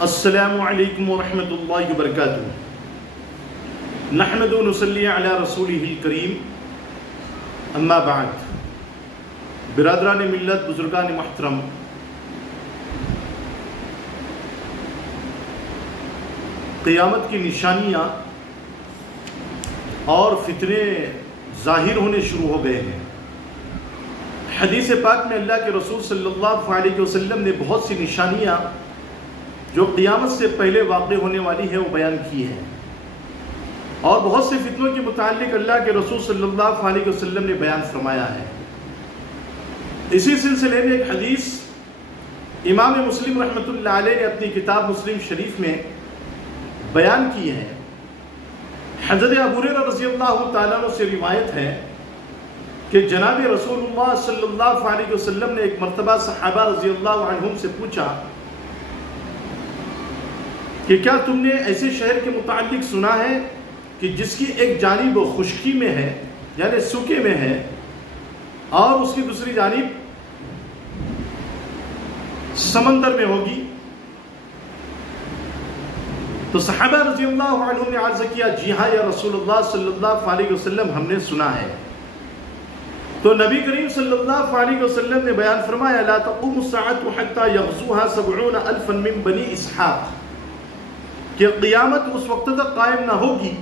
السلام علیکم ورحمۃ اللہ وبرکاتہ۔ نحمد و نصلی علی رسولہ الکریم، اما بعد۔ برادران ملت، بزرگان محترم، قیامت کی نشانیاں اور فتنے ظاہر ہونے شروع ہو گئے ہیں۔ حدیث پاک میں اللہ کے رسول صلی اللہ علیہ وسلم نے بہت سی نشانیاں جو قیامت سے پہلے واقع ہونے والی ہے وہ بیان کی ہے، اور بہت سے فتنوں کے متعلق اللہ کے رسول صلی اللہ علیہ وسلم نے بیان فرمایا ہے۔ اسی سلسلے میں ایک حدیث امام مسلم رحمۃ اللہ علیہ نے اپنی کتاب مسلم شریف میں بیان کی ہے۔ حضرت ابو ہریرہ رضی اللہ تعالیٰ عنہ سے روایت ہے کہ جناب رسول اللہ صلی اللہ علیہ وسلم نے ایک مرتبہ صحابہ رضی اللہ عنہم سے پوچھا کہ کیا تم نے ایسے شہر کے متعلق سنا ہے کہ جس کی ایک جانب خشکی میں ہے، یعنی سوکے میں ہے، اور اس کی دوسری جانب سمندر میں ہوگی؟ تو صحابہ رضی اللہ عنہم نے عرض کیا، جی ہاں یا رسول اللہ صلی اللہ علیہ وسلم، ہم نے سنا ہے۔ تو نبی کریم صلی اللہ علیہ وسلم نے بیان فرمایا، لا تقوم الساعة حتى يغزوها 70,000 من بنی اسحاق، کہ قیامت اس وقت تک قائم نہ ہوگی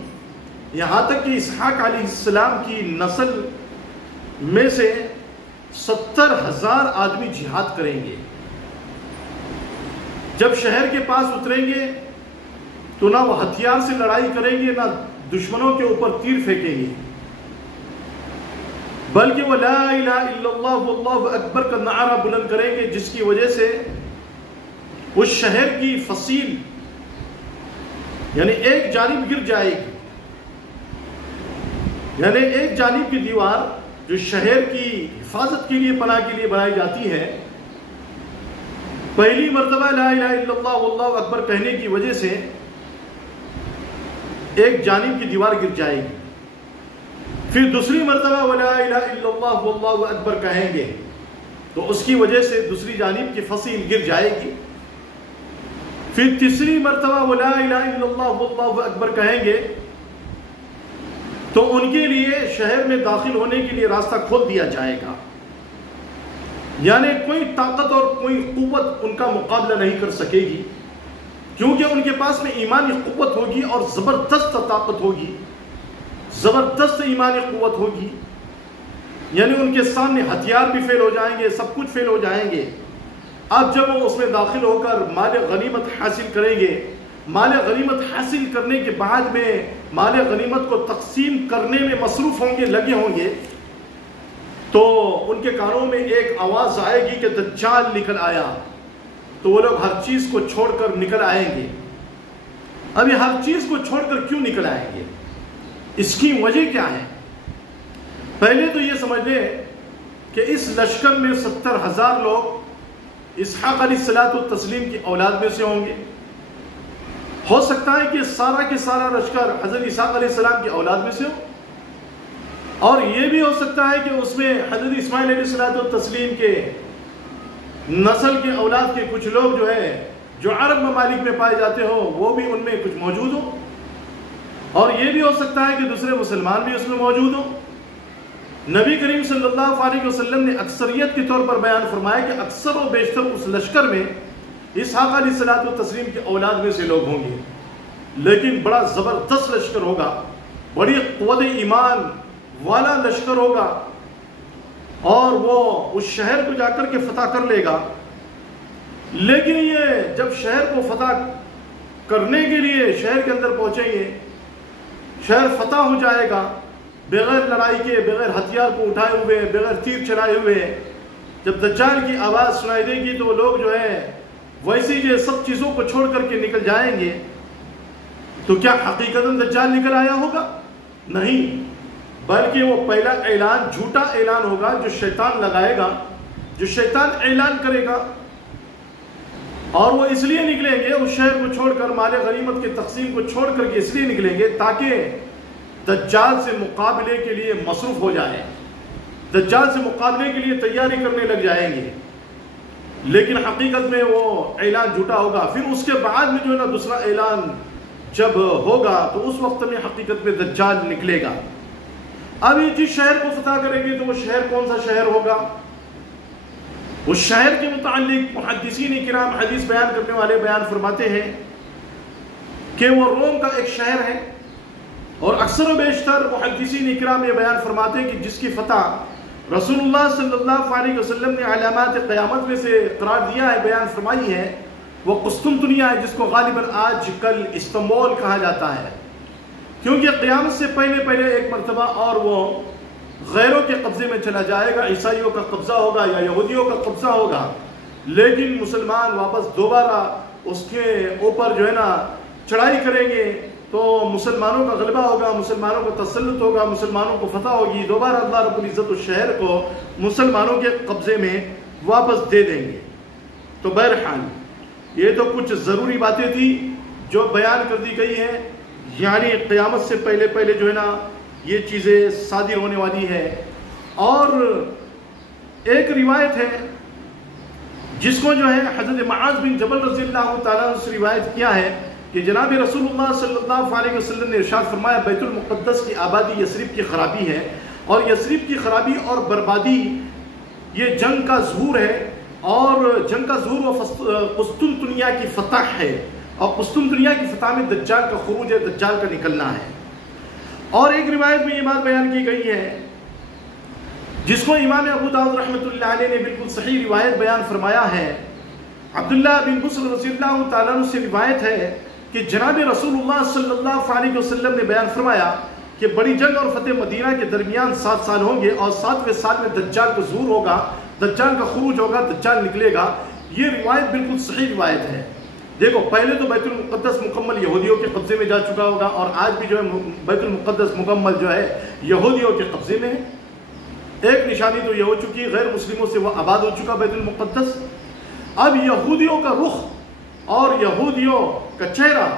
یہاں تک کہ اسحاق علیہ السلام کی نسل میں سے 70,000 آدمی جہاد کریں گے۔ جب شہر کے پاس اتریں گے تو نہ وہ ہتھیار سے لڑائی کریں گے، نہ دشمنوں کے اوپر تیر پھینکیں گے، بلکہ وہ لا الہ الا اللہ واللہ اکبر کا نعرہ بلند کریں گے، جس کی وجہ سے اس شہر کی فصیل یعنی ایک جانب گر جائے گی، یعنی ایک جانب کی دیوار جو شہر کی حفاظت کے لیے، پناہ کے لیے بنائی جاتی ہے، پہلی مرتبہ لا الہ الا اللہ واللہ اکبر کہنے کی وجہ سے ایک جانب کی دیوار گر جائے گی، پھر دوسری مرتبہ ولا الہ الا اللہ واللہ اکبر کہیں گے تو اس کی وجہ سے دوسری جانب کی فصیل گر جائے گی، پھر تیسری مرتبہ ولا الہ الا اللہ واللہ اکبر کہیں گے تو ان کے لیے شہر میں داخل ہونے کے لیے راستہ کھول دیا جائے گا، یعنی کوئی طاقت اور کوئی قوت ان کا مقابلہ نہیں کر سکے گی، کیونکہ ان کے پاس میں ایمانی قوت ہوگی اور زبردست طاقت ہوگی، زبردست ایمانی قوت ہوگی، یعنی ان کے سامنے ہتھیار بھی فیل ہو جائیں گے، سب کچھ فیل ہو جائیں گے۔ اب جب وہ اس میں داخل ہو کر مال غنیمت حاصل کریں گے، مال غنیمت حاصل کرنے کے بعد میں مال غنیمت کو تقسیم کرنے میں مصروف ہوں گے، لگے ہوں گے، تو ان کے کانوں میں ایک آواز آئے گی کہ دجال نکل آیا، تو وہ لوگ ہر چیز کو چھوڑ کر نکل آئیں گے۔ اب یہ ہر چیز کو چھوڑ کر کیوں نکل آئیں گے؟ اس کی وجہ کیا ہے؟ پہلے تو یہ سمجھ لیں کہ اس لشکر میں 70,000 لوگ اسحاق علیہ السلام کی اولاد میں سے ہوں گے۔ ہو سکتا ہے کہ سارا کے سارا لشکر حضرت اسحاق علیہ السلام کی اولاد میں سے ہو، اور یہ بھی ہو سکتا ہے کہ اس میں حضرت اسماعیل علیہ السلام کے نسل کے اولاد کے کچھ لوگ جو عرب ممالک میں پائے جاتے ہوں، وہ بھی ان میں کچھ موجود ہوں، اور یہ بھی ہو سکتا ہے کہ دوسرے مسلمان بھی اس میں موجود ہوں۔ نبی کریم صلی اللہ علیہ وسلم نے اکثریت کے طور پر بیان فرمایا کہ اکثر و بیشتر اس لشکر میں اسحاق علیہ السلام کے اولاد میں سے لوگ ہوں گے، لیکن بڑا زبردست لشکر ہوگا، بڑی قوت ایمان والا لشکر ہوگا، اور وہ اس شہر کو جا کر کے فتح کر لے گا۔ لیکن یہ جب شہر کو فتح کرنے کے لیے شہر کے اندر پہنچیں گے، شہر فتح ہو جائے گا بغیر لڑائی کے، بغیر ہتھیار کو اٹھائے ہوئے، بغیر تیر چلائے ہوئے، جب دجال کی آواز سنائی دے گی تو وہ لوگ ویسی سب چیزوں کو چھوڑ کر کے نکل جائیں گے۔ تو کیا حقیقتاً دجال نکل آیا ہوگا؟ نہیں، بلکہ وہ پہلا اعلان جھوٹا اعلان ہوگا جو شیطان لگائے گا، جو شیطان اعلان کرے گا، اور وہ اس لیے نکلیں گے اس شہر کو چھوڑ کر، مال غنیمت کی تقسیم کو چھوڑ کر کے اس لیے نکلیں گے تاکہ دجال سے مقابلے کے لیے مصروف ہو جائیں، دجال سے مقابلے کے لیے تیاری کرنے لگ جائیں گے۔ لیکن حقیقت میں وہ اعلان جھوٹا ہوگا. پھر اس کے بعد میں جو ہے نا دوسرا اعلان جب ہوگا تو اس وقت میں حقیقت میں دجال نکلے گا. اب یہ جس شہر کو فتح کریں گے تو وہ شہر کون سا شہر ہوگا؟ اس شہر کے متعلق محدثین کرام حدیث بیان کرنے والے بیان فرماتے ہیں کہ وہ روم کا ایک شہر ہے، اور اکثر و بیشتر محدثین کرام یہ بیان فرماتے ہیں کہ جس کی فتح رسول اللہ صلی اللہ علیہ وسلم نے علامات قیامت میں سے قرار دیا ہے، بیان فرمائی ہے، وہ قسطنطنیہ ہے، جس کو غالباً آج کل استنبول کہا جاتا ہے. کیونکہ قیامت سے پہلے ایک مرتبہ اور وہ غیروں کے قبضے میں چلا جائے گا، عیسائیوں کا قبضہ ہوگا یا یہودیوں کا قبضہ ہوگا، لیکن مسلمان واپس دوبارہ اس کے اوپر جو ہے نا چڑھائی کریں گے تو مسلمانوں کا غلبہ ہوگا، مسلمانوں کو تسلط ہوگا، مسلمانوں کو فتح ہوگی، دوبارہ اللہ رب العزت اس شہر کو مسلمانوں کے قبضے میں واپس دے دیں گے. تو بہرحال یہ تو کچھ ضروری باتیں تھی جو بیان کر دی گئی ہیں، یعنی قیامت سے پہلے جو ہے نا یہ چیزیں صادر ہونے والی ہے. اور ایک روایت ہے جس کو جو ہے حضرت معاذ بن جبل رضی اللہ تعالیٰ عنہ سے روایت کیا ہے کہ جناب رسول اللہ صلی اللہ علیہ وسلم نے ارشاد فرمایا بیت المقدس کی آبادی یثرب کی خرابی ہے، اور یثرب کی خرابی اور بربادی یہ جنگ کا ظہور ہے، اور جنگ کا ظہور و قسطنطنیہ کی فتح ہے، اور قسطنطنیہ کی فتح میں دجال کا خروج ہے، دجال کا نکلنا ہے. اور ایک روایت میں یہ بات بیان کی گئی ہے جس کو امام ابو داؤد رحمۃ اللہ علیہ نے بالکل صحیح روایت بیان فرمایا ہے. عبداللہ بن بصر رضی اللہ تعالیٰ عنہ سے روایت ہے کہ جناب رسول اللہ صلی اللہ علیہ وسلم نے بیان فرمایا کہ بڑی جنگ اور فتح مدینہ کے درمیان 7 سال ہوں گے، اور 7ویں سال میں دجال کا ظہور ہوگا، دجال کا خروج ہوگا، دجال نکلے گا. یہ روایت بالکل صحیح روایت ہے. دیکھو پہلے تو بیت المقدس مکمل یہودیوں کے قبضے میں جا چکا ہوگا، اور آج بھی جو ہے بیت المقدس مکمل جو ہے یہودیوں کے قبضے میں ہے. ایک نشانی تو یہ ہو چکی، غیر مسلموں سے وہ آباد ہو چکا بیت المقدس. اب یہودیوں کا رخ اور یہودیوں کا چہرہ،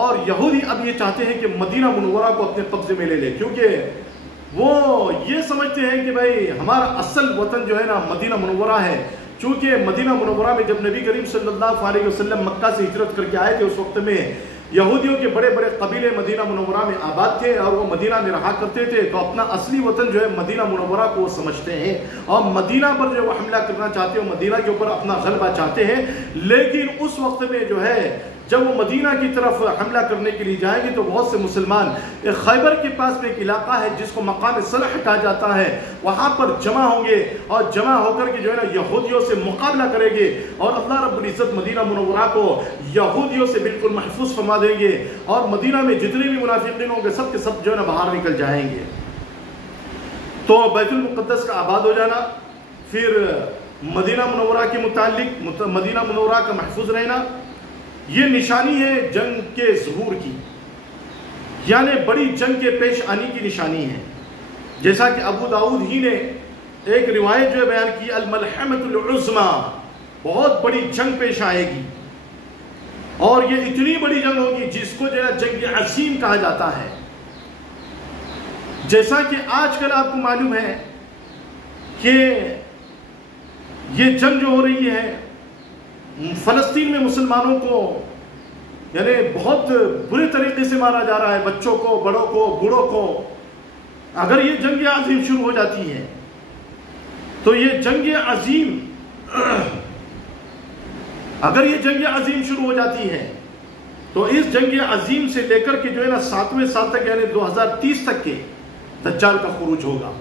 اور یہودی اب یہ چاہتے ہیں کہ مدینہ منورہ کو اپنے قبضے میں لے لے، کیونکہ وہ یہ سمجھتے ہیں کہ بھائی ہمارا اصل وطن جو ہے نا مدینہ منورہ ہے. چونکہ مدینہ منورہ میں جب نبی کریم صلی اللہ علیہ وسلم مکہ سے ہجرت کر کے آئے تھے، اس وقت میں یہودیوں کے بڑے بڑے قبیلے مدینہ منورہ میں آباد تھے، اور وہ مدینہ میں رہا کرتے تھے. تو اپنا اصلی وطن جو ہے مدینہ منورہ کو وہ سمجھتے ہیں، اور مدینہ پر جو وہ حملہ کرنا چاہتے ہیں، مدینہ کے اوپر اپنا غلبہ چاہتے ہیں. لیکن اس وقت میں جو ہے جب وہ مدینہ کی طرف حملہ کرنے کے لیے جائیں گے تو بہت سے مسلمان خیبر کے پاس میں ایک علاقہ ہے جس کو مقام صلح کہا جاتا ہے، وہاں پر جمع ہوں گے، اور جمع ہو کر کے جو ہے نا یہودیوں سے مقابلہ کریں گے، اور اللہ رب العزت مدینہ منورہ کو یہودیوں سے بالکل محفوظ فرما دیں گے، اور مدینہ میں جتنے بھی منافقین ہوں گے سب کے سب جو ہے نا باہر نکل جائیں گے. تو بیت المقدس کا آباد ہو جانا، پھر مدینہ منورہ کے متعلق مدینہ منورہ کا محفوظ رہنا، یہ نشانی ہے جنگ کے ظہور کی، یعنی بڑی جنگ کے پیش آنے کی نشانی ہے. جیسا کہ ابو داؤد ہی نے ایک روایت جو بیان کی، الملحمۃ العظمیٰ، بہت بڑی جنگ پیش آئے گی، اور یہ اتنی بڑی جنگ ہوگی جس کو جو ہے جنگ عظیم کہا جاتا ہے. جیسا کہ آج کل آپ کو معلوم ہے کہ یہ جنگ جو ہو رہی ہے فلسطین میں مسلمانوں کو یعنی بہت برے طریقے سے مارا جا رہا ہے، بچوں کو، بڑوں کو، بوڑھوں کو. اگر یہ جنگ عظیم شروع ہو جاتی ہے تو یہ جنگ عظیم اگر یہ جنگ عظیم شروع ہو جاتی ہے تو اس جنگ عظیم سے لے کر کے جو ہے نا 7ویں سال تک یعنی 2030 تک کے دجال کا خروج ہوگا.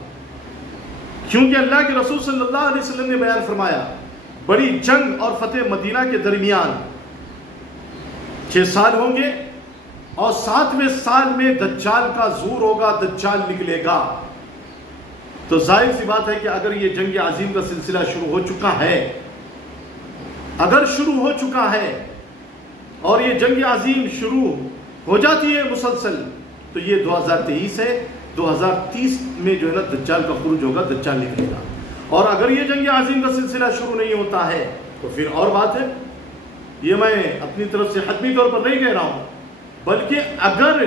کیونکہ اللہ کے رسول صلی اللہ علیہ وسلم نے بیان فرمایا بڑی جنگ اور فتح مدینہ کے درمیان 6 سال ہوں گے، اور 7ویں سال میں دجال کا ظہور ہوگا، دجال نکلے گا. تو ظاہر سی بات ہے کہ اگر یہ جنگ عظیم کا سلسلہ شروع ہو چکا ہے، اگر شروع ہو چکا ہے اور یہ جنگ عظیم شروع ہو جاتی ہے مسلسل، تو یہ 2023 ہے، 2030 میں جو ہے نا دجال کا خروج ہوگا، دجال نکلے گا. اور اگر یہ جنگ عظیم کا سلسلہ شروع نہیں ہوتا ہے تو پھر اور بات ہے. یہ میں اپنی طرف سے حتمی طور پر نہیں کہہ رہا ہوں، بلکہ اگر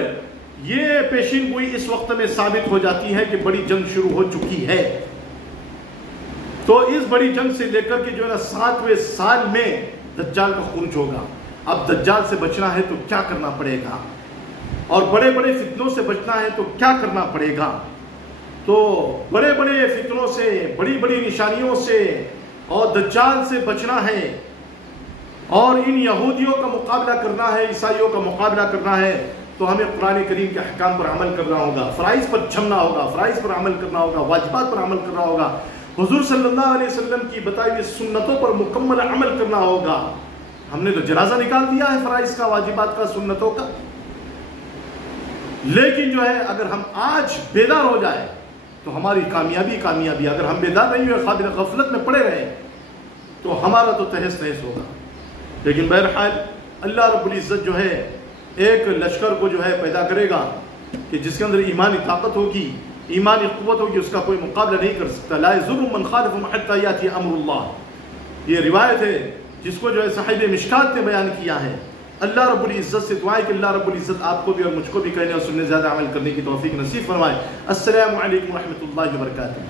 یہ پیشین گوئی اس وقت میں ثابت ہو جاتی ہے کہ بڑی جنگ شروع ہو چکی ہے تو اس بڑی جنگ سے لے کر کے جو ہے نا 7ویں سال میں دجال کا خروج ہوگا. اب دجال سے بچنا ہے تو کیا کرنا پڑے گا, اور بڑے بڑے فتنوں سے بچنا ہے تو کیا کرنا پڑے گا. تو بڑے بڑے فتنوں سے, بڑی بڑی نشانیوں سے اور دجال سے بچنا ہے, اور ان یہودیوں کا مقابلہ کرنا ہے, عیسائیوں کا مقابلہ کرنا ہے, تو ہمیں قرآن کریم کے احکام پر عمل کرنا ہوگا, فرائض پر جمنا ہوگا, فرائض پر عمل کرنا ہوگا, واجبات پر عمل کرنا ہوگا, حضور صلی اللہ علیہ وسلم کی بتائی ہوئی سنتوں پر مکمل عمل کرنا ہوگا. ہم نے تو جنازہ نکال دیا ہے فرائض کا, واجبات کا, سنتوں کا. لیکن جو ہے اگر ہم آج بیدار ہو جائے تو ہماری کامیابی کامیابی. اگر ہم بیدار نہیں ہوئے, خاطر غفلت میں پڑے رہے, تو ہمارا تو تہس تہس ہوگا. لیکن بہرحال اللہ رب العزت جو ہے ایک لشکر کو جو ہے پیدا کرے گا کہ جس کے اندر ایمانی طاقت ہوگی, ایمانی قوت ہوگی, اس کا کوئی مقابلہ نہیں کر سکتا. لا یضر من خالفهم حتی یاتی امر اللہ, یہ روایت ہے جس کو جو ہے صاحب مشکات نے بیان کیا ہے. اللہ رب العزت سے دعائیں کہ اللہ رب العزت آپ کو بھی اور مجھ کو بھی کہنے اور سننے زیادہ عمل کرنے کی توفیق نصیب فرمائے. السلام علیکم ورحمۃ اللہ وبرکاتہ.